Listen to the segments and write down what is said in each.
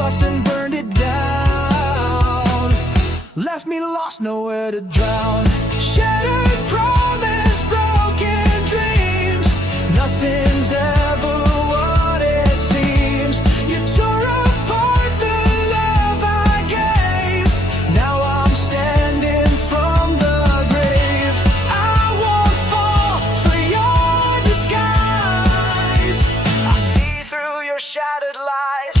trust and burned it down. Left me lost, nowhere to drown. Shattered promise, broken dreams. Nothing's ever what it seems. You tore apart the love I gave. Now I'm standing from the grave. I won't fall for your disguise. I see through your shattered lies.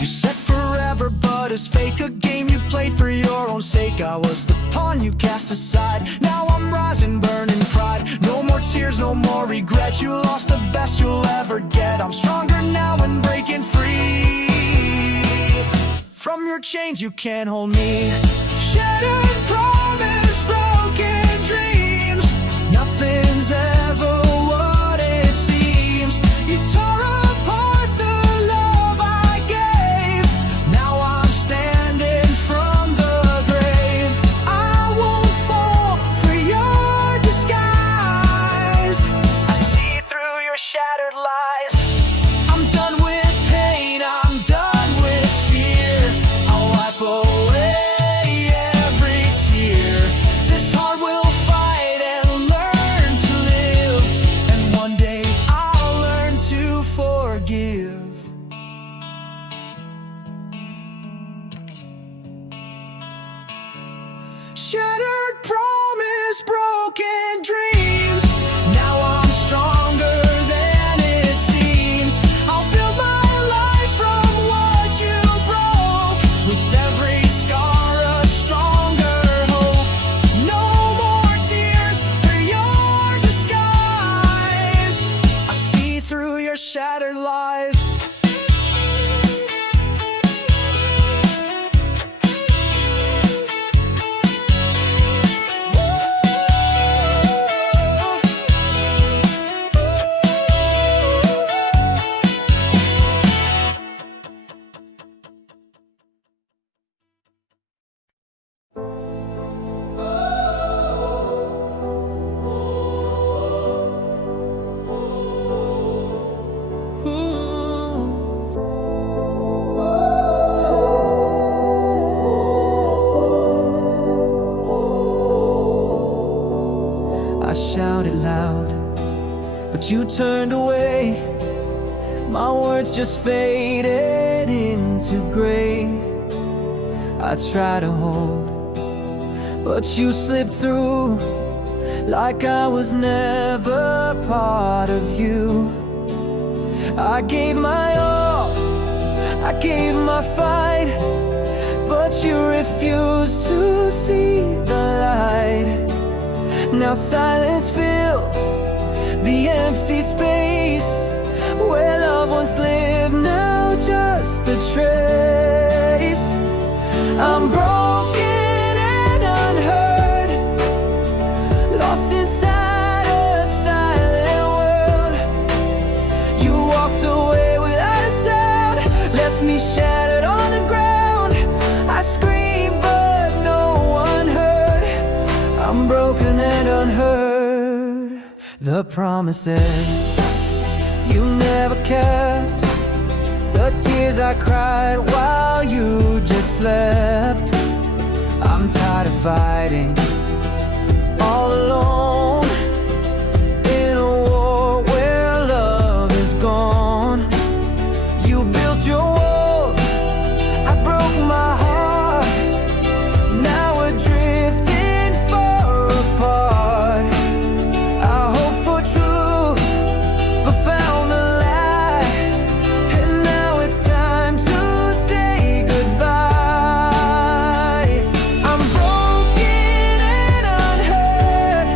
You said forever, but it's fake. A game you played for your own sake. I was the pawn you cast aside. Now I'm rising, burning pride. No more tears, no more regret. You lost the best you'll ever get. I'm stronger now and breaking free. From your chains you can't hold me. Shattered promise, broken dreams. Nothing's ever what it seems. You tore apart the love I gave. Now I'm standing from the grave. I won't fall for your disguise. I see through your shattered lies. I'm done with pain, I'm done with fear. I'll wipe away every tear. This heart will fight and learn to live. And one day I'll learn to forgive. Shattered promise, broken dreams. Now I'm stronger than it seems. I'll build my life from what you broke. With every scar a stronger hope. No more tears for your disguise. I see through your shattered lies. I shouted loud, but you turned away. My words just faded into gray. I tried to hold, but you slipped through like I was never part of you. I gave my all, I gave my fight, but you refused to see the light. Now silence fills the empty space where loved ones live, now just a trace. I'm broken and unheard, lost inside a silent world. You walked away without a sound, left me shattered on the ground. I screamed but no one heard. I'm broken and unheard. The promises you never kept, the tears I cried while you just slept. I'm tired of fighting all alone in a war where love is gone. You built your walls, I broke my heart. Now we're drifting far apart. I hoped for truth, but found the lie. And now it's time to say goodbye. I'm broken and unheard,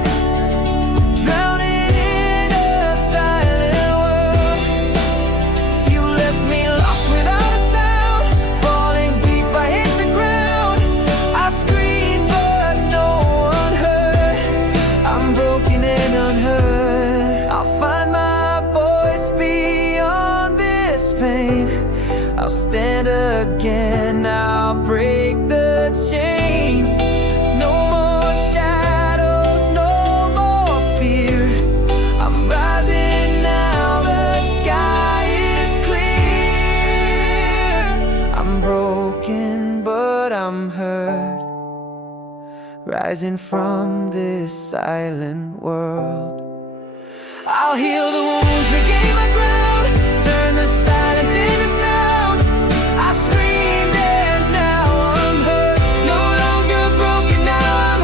rising from this silent world. I'll heal the wounds, regain my ground, turn the silence into sound. I screamed and now I'm heard, no longer broken, now I'm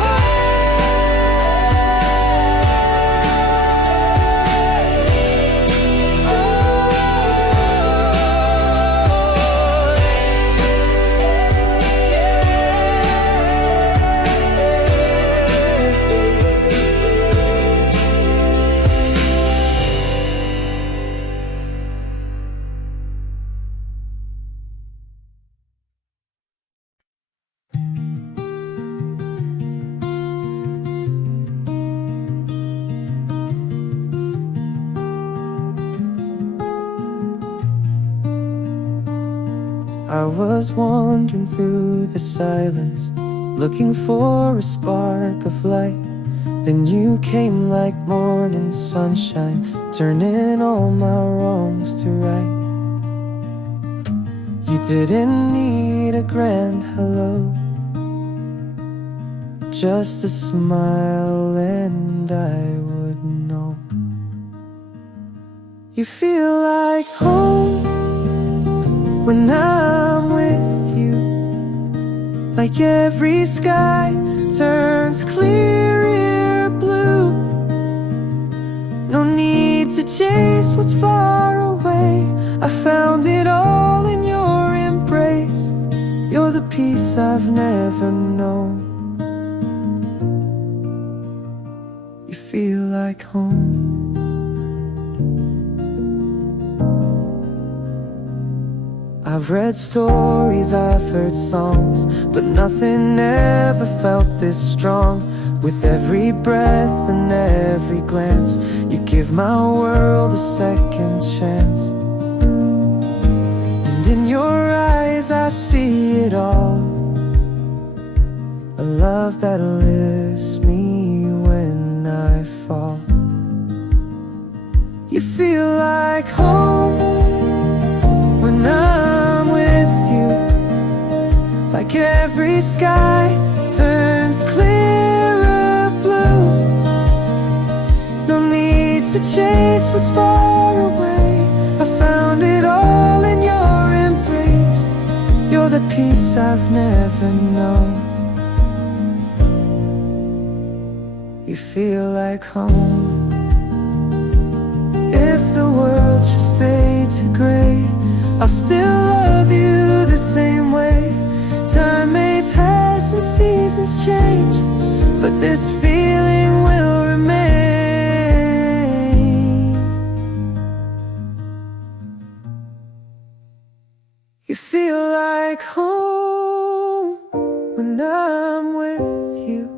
I was wandering through the silence, looking for a spark of light. Then you came like morning sunshine, turning all my wrongs to right. You didn't need a grand hello, just a smile and I would know. You feel like home when I'm with you, like every sky turns clearer blue. No need to chase what's far away, I found it all in your embrace. You're the peace I've never known. You feel like home. I've read stories, I've heard songs, but nothing ever felt this strong. With every breath and every glance, you give my world a second chance. And in your eyes I see it all, a love that lifts me when I fall. You feel like home when I'm with you, like every sky turns clearer blue. No need to chase what's far away, I found it all in your embrace. You're the peace I've never known. You feel like home. If the world should fade to gray, I'll still love you the same way. Time may pass and seasons change, but this feeling will remain. You feel like home when I'm with you,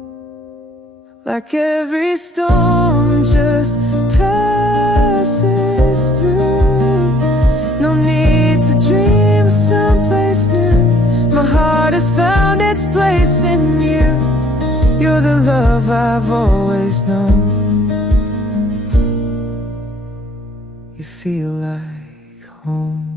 like every storm just passes through. No need to dream of someplace new, my heart has found its place in you. You're the love I've always known. You feel like home.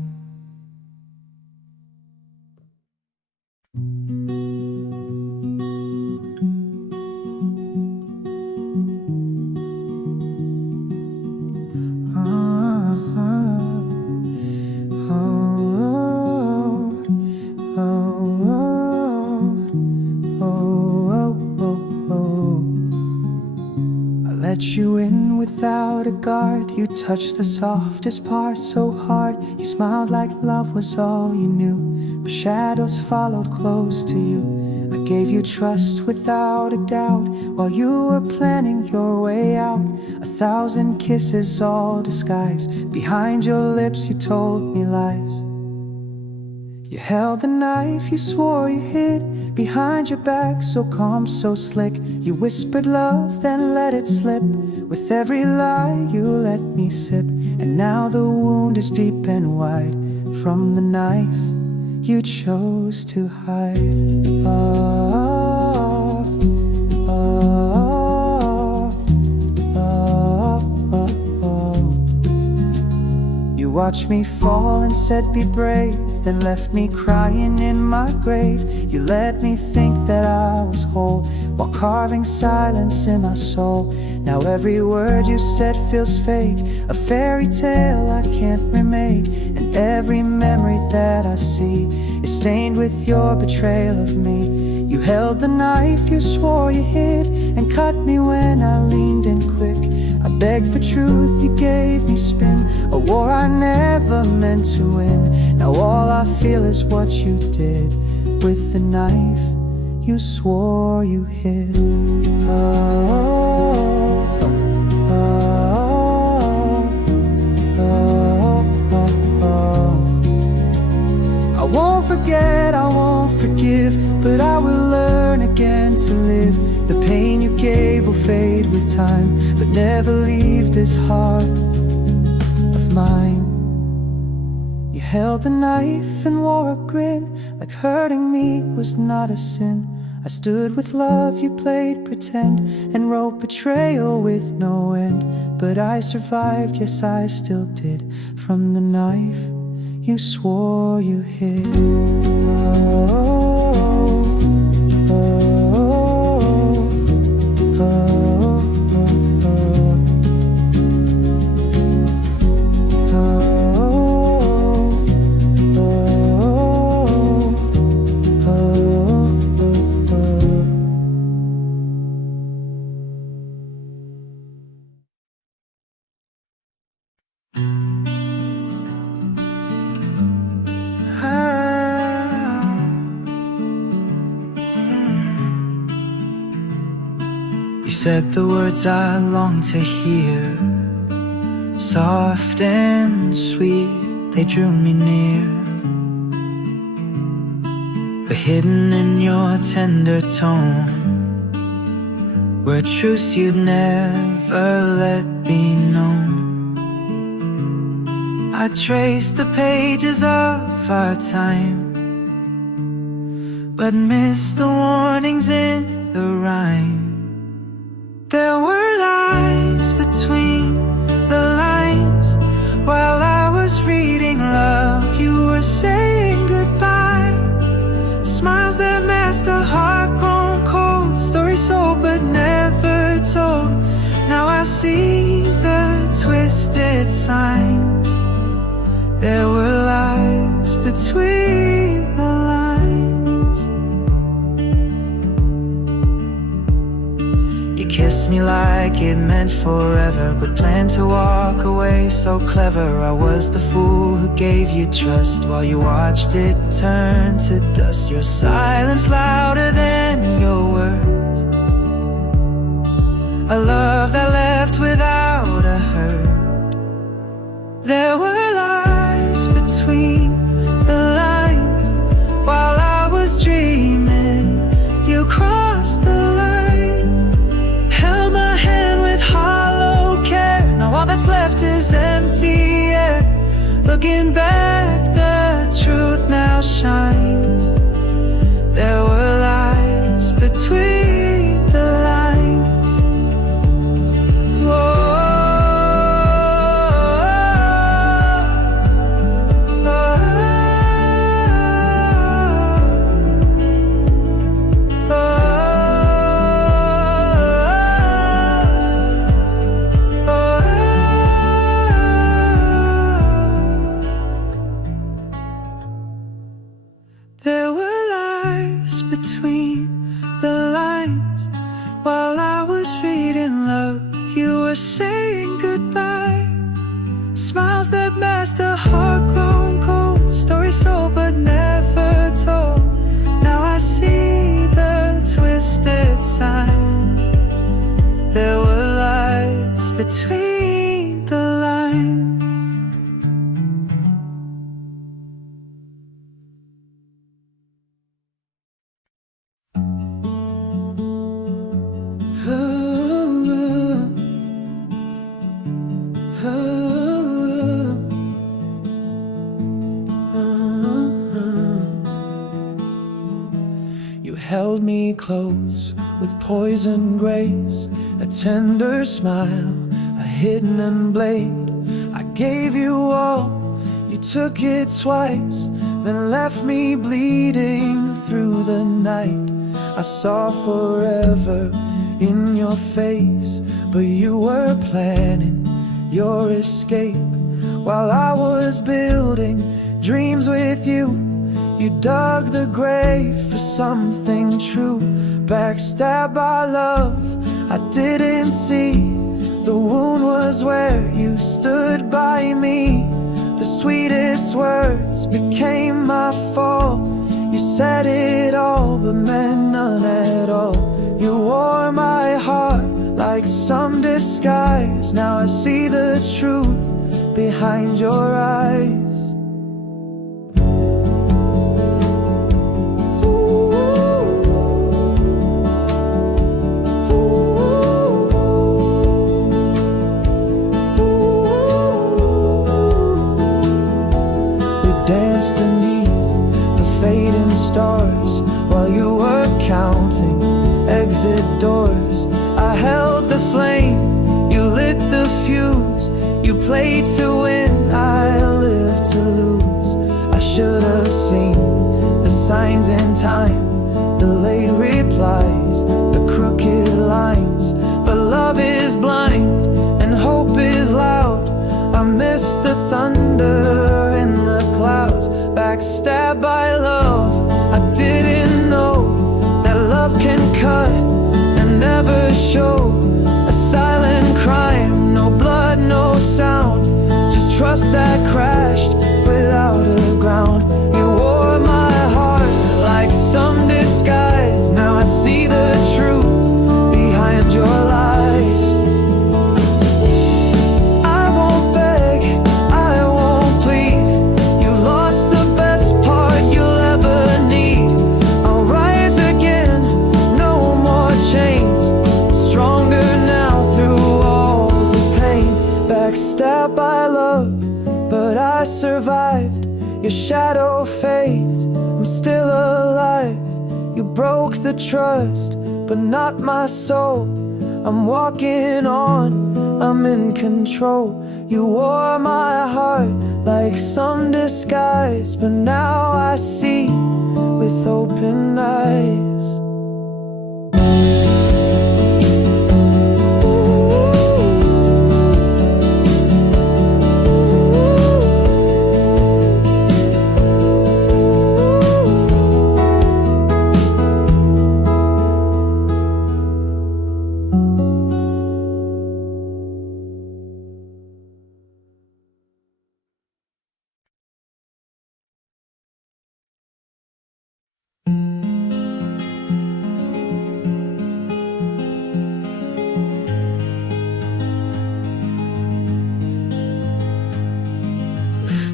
Let you in without a guard, you touched the softest part so hard. You smiled like love was all you knew, but shadows followed close to you. I gave you trust without a doubt, while you were planning your way out. 1,000 kisses all disguised, behind your lips you told me lies. You held the knife you swore you hid, behind your back so calm, so slick. You whispered love, then let it slip. With every lie you let me sip, and now the wound is deep and wide from the knife you chose to hide. You watched me fall and said be brave, then left me crying in my grave. You let me think that I was whole, while carving silence in my soul. Now every word you said feels fake, a fairy tale I can't remake. And every memory that I see is stained with your betrayal of me. You held the knife you swore you hid, and cut me when I leaned in quick. I begged for truth, you gave me spin, a war I never meant to win. Now all I feel is what you did with the knife you swore you hid. Oh, oh, oh, oh, oh. I won't forget, I won't forgive, but I will learn again to live. The pain you gave will fade with time, but never leave this heart of mine. You held the knife and wore a grin, like hurting me was not a sin. I stood with love, you played pretend, and wrote betrayal with no end. But I survived, yes I still did, from the knife you swore you hid. Oh, you said the words I long to hear, soft and sweet, they drew me near. But hidden in your tender tone were truths you'd never let be known. I traced the pages of our time, but missed the warnings in the rhyme. There were lies between the lines. While I was reading love, you were saying goodbye. Smiles that masked a heart grown cold, stories sold but never told. Now I see the twisted signs. There were lies between the lines. You kissed me like it meant forever, but planned to walk away so clever. I was the fool who gave you trust while you watched it turn to dust. Your silence louder than your words, a love that left without a hurt. There were lies between the lines. While I was dreaming, you crossed the line, held my hand with hollow care. Now all that's left is empty air. Looking back, the truth now shines. There were lies between the lines. There were lies between the lines. While I was reading love, you were saying goodbye. Smiles that masked a heart grown cold, stories sold but never told. Now I see the twisted signs. There were lies between the lines. You held me close with poison grace, a tender smile, a hidden blade. I gave you all, you took it twice. then left me bleeding through the night. I saw forever in your face, but you were planning your escape. While I was building dreams with you, you dug the grave for something true. Backstabbed by love I didn't see. The wound was where you stood by me. The sweetest words became my fall. You said it all but meant none at all. You wore my heart like some disguise. Now I see the truth behind your eyes. Danced beneath the fading stars while you were counting exit doors. I held the flame, you lit the fuse. You played to win, I lived to lose. I should have seen the signs in time, the late replies, the crooked lines. But love is blind and hope is loud. I miss the thunder in the clouds. Backstabbed by love, I didn't know that love can cut and never show. A silent crime, no blood, no sound, just trust that crashed without a ground. You wore my heart like some disguise. Now I see the truth behind your lies. Stabbed by love, but I survived. Your shadow fades, I'm still alive. You broke the trust, but not my soul. I'm walking on, I'm in control. You wore my heart like some disguise, but now I see with open eyes.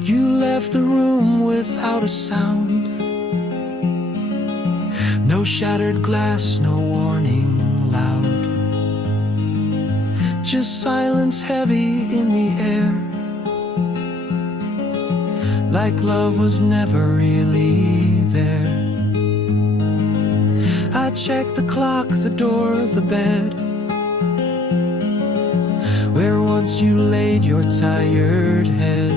You left the room without a sound. No shattered glass, no warning loud. Just silence heavy in the air, like love was never really there. I checked the clock, the door, the bed, where once you laid your tired head.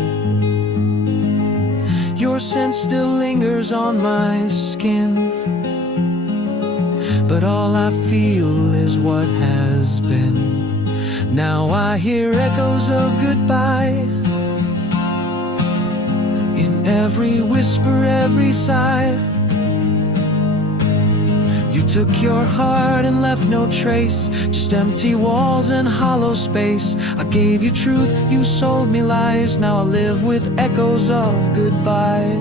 Your scent still lingers on my skin, but all I feel is what has been. Now I hear echoes of goodbye in every whisper, every sigh. You took your heart and left no trace, just empty walls and hollow space. I gave you truth, you sold me lies. Now I live with echoes of goodbye.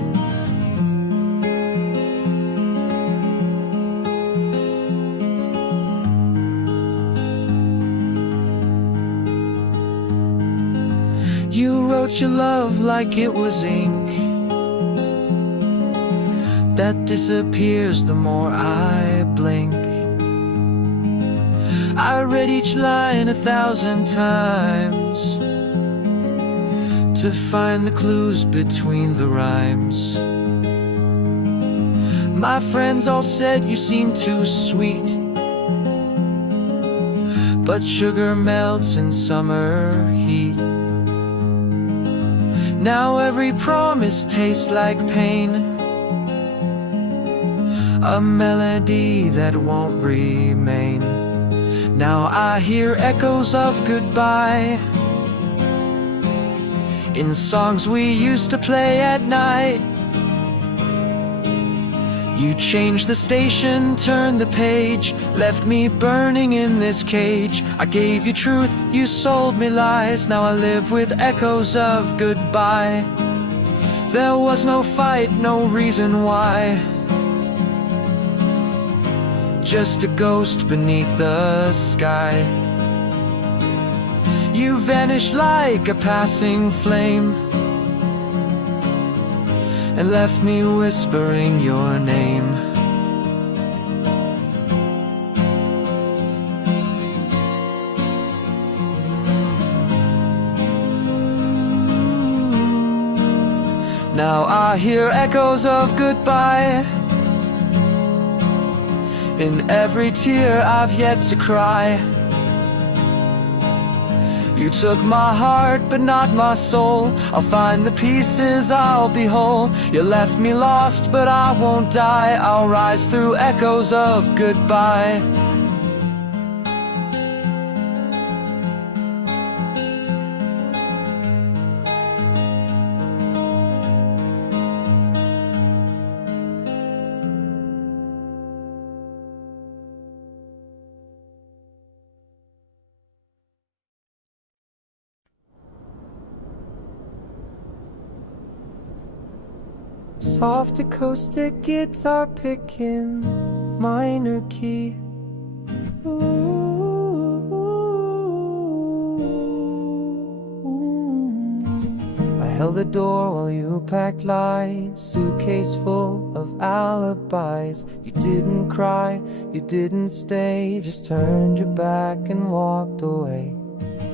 You wrote your love like it was ink that disappears the more I blink. I read each line 1,000 times to find the clues between the rhymes. My friends all said you seemed too sweet, but sugar melts in summer heat. Now every promise tastes like pain, a melody that won't remain. Now I hear echoes of goodbye in songs we used to play at night. You changed the station, turned the page, left me burning in this cage. I gave you truth, you sold me lies. Now I live with echoes of goodbye. There was no fight, no reason why, just a ghost beneath the sky. You vanished like a passing flame and left me whispering your name. Now I hear echoes of goodbye in every tear I've yet to cry. You took my heart but not my soul. I'll find the pieces, I'll be whole. You left me lost but I won't die. I'll rise through echoes of goodbye. Soft acoustic guitar picking minor key. I held the door while you packed lies, suitcase full of alibis. You didn't cry, you didn't stay, just turned your back and walked away.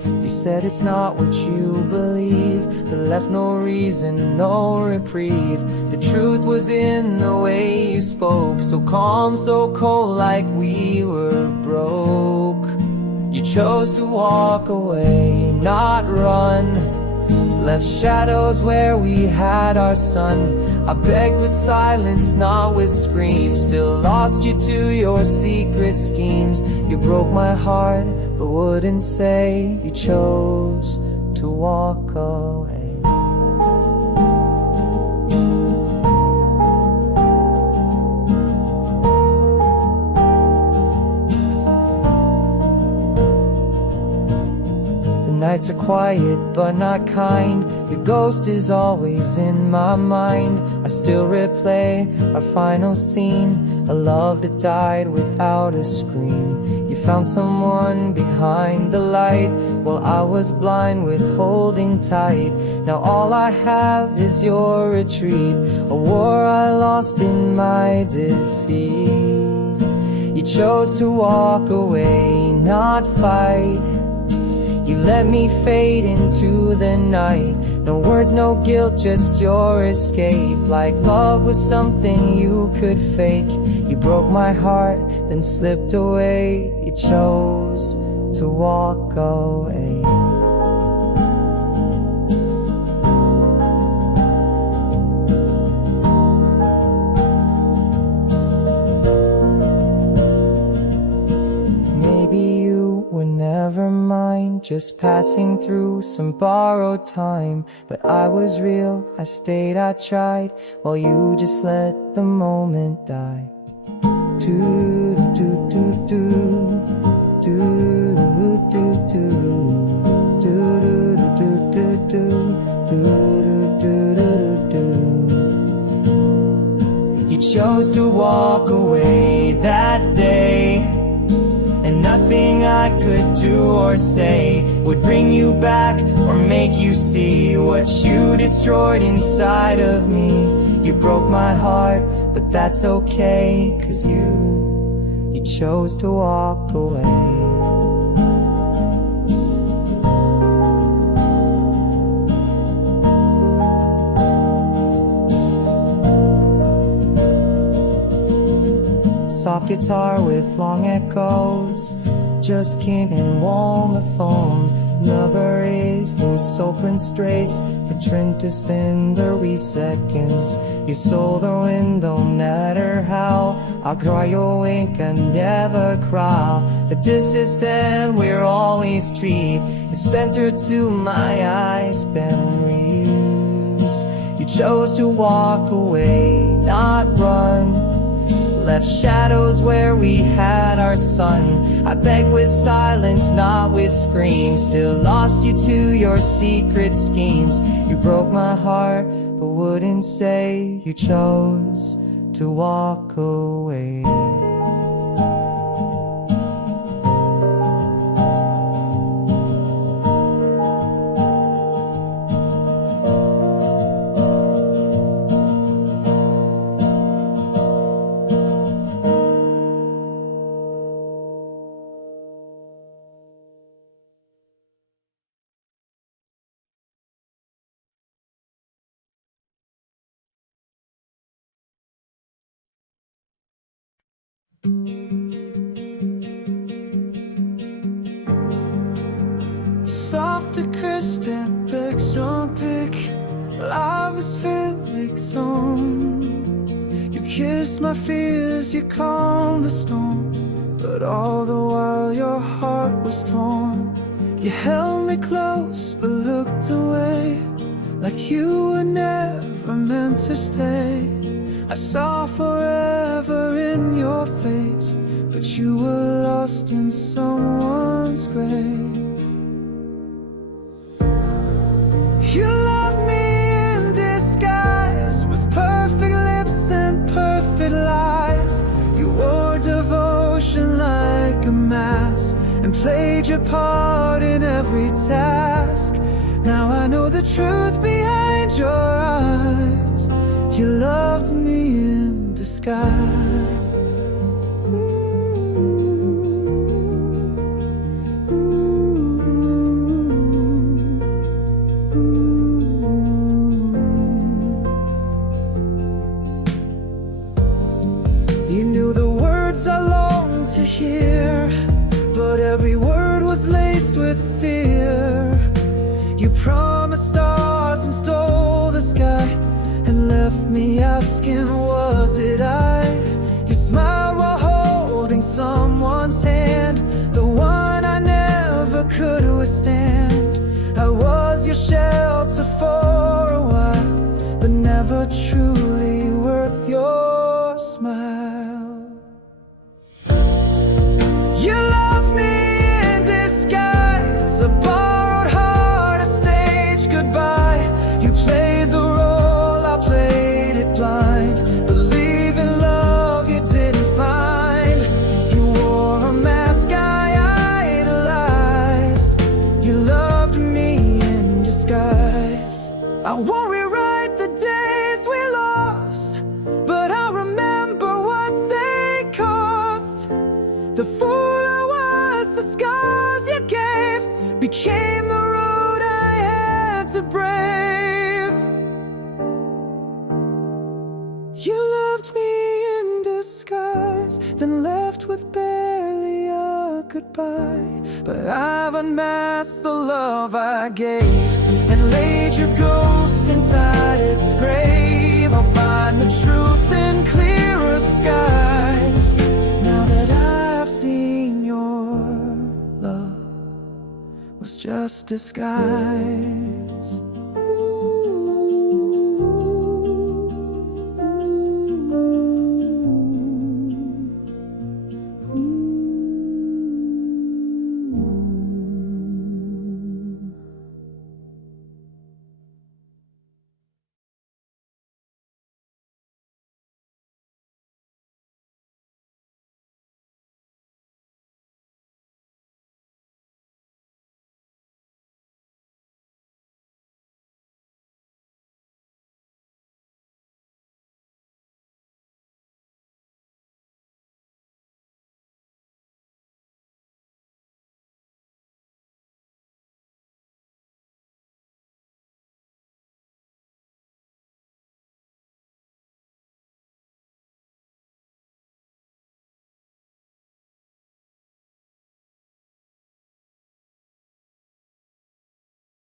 You said it's not what you believe, but left no reason, no reprieve. The truth was in the way you spoke, so calm, so cold, like we were broke. You chose to walk away, not run, left shadows where we had our sun. I begged with silence, not with screams, still lost you to your secret schemes. You broke my heart, but wouldn't say. You chose to walk away. Nights are quiet but not kind. Your ghost is always in my mind. I still replay our final scene, a love that died without a scream. You found someone behind the light while I was blind with holding tight. Now all I have is your retreat, a war I lost in my defeat. You chose to walk away, not fight. You let me fade into the night. No words, no guilt, just your escape. Like love was something you could fake. You broke my heart, then slipped away. You chose to walk away. Never mind, just passing through some borrowed time. But I was real, I stayed, I tried, while you just let the moment die. Do do do do do do do do do do do do do. You chose to walk away that day, and nothing I could do or say would bring you back or make you see what you destroyed inside of me. You broke my heart, but that's okay, 'cause you chose to walk away. Soft guitar with long echoes, just can't and warm the phone. Number is no soul prince trace, Patrentus in the re-seconds. You soul the wind, no matter how. I'll cry your wink and never cry. The distance then we're always treat. You spent her to my eyes, been reused. You chose to walk away, not run. Left shadows where we had our sun. I begged with silence, not with screams. Still lost you to your secret schemes. You broke my heart, but wouldn't say you chose to walk away. Soft acoustic, some pick. Well, I was Felix on. You kissed my fears, you calmed the storm. But all the while your heart was torn. You held me close but looked away, like you were never meant to stay. I saw forever in your face, but you were lost in someone's grace. You loved me in disguise, with perfect lips and perfect lies. You wore devotion like a mask, and played your part in every task. Now I know the truth behind your eyes. You loved me in disguise. You knew the words I longed to hear, but every word was laced with fear. You promised stars and stole the sky, and left me asking, was it I? You smiled while holding someone's hand, the one I never could withstand. I was your shelter for a while, but never truly worth your smile. You love me in disguise, a borrowed heart, a stage goodbye. You played the role, I played it blind, believe in love you didn't find. You wore a mask I idolized. You loved me in disguise. I won't rewrite the days we lost, but I remember what they cost. The fool I was, the scars you gave, became the road I had to brave. You loved me in disguise, then left with barely a goodbye. But I've unmasked the love I gave, and laid your ghost inside its grave. I'll find the truth in clearer skies, now that I've seen your love was just disguise.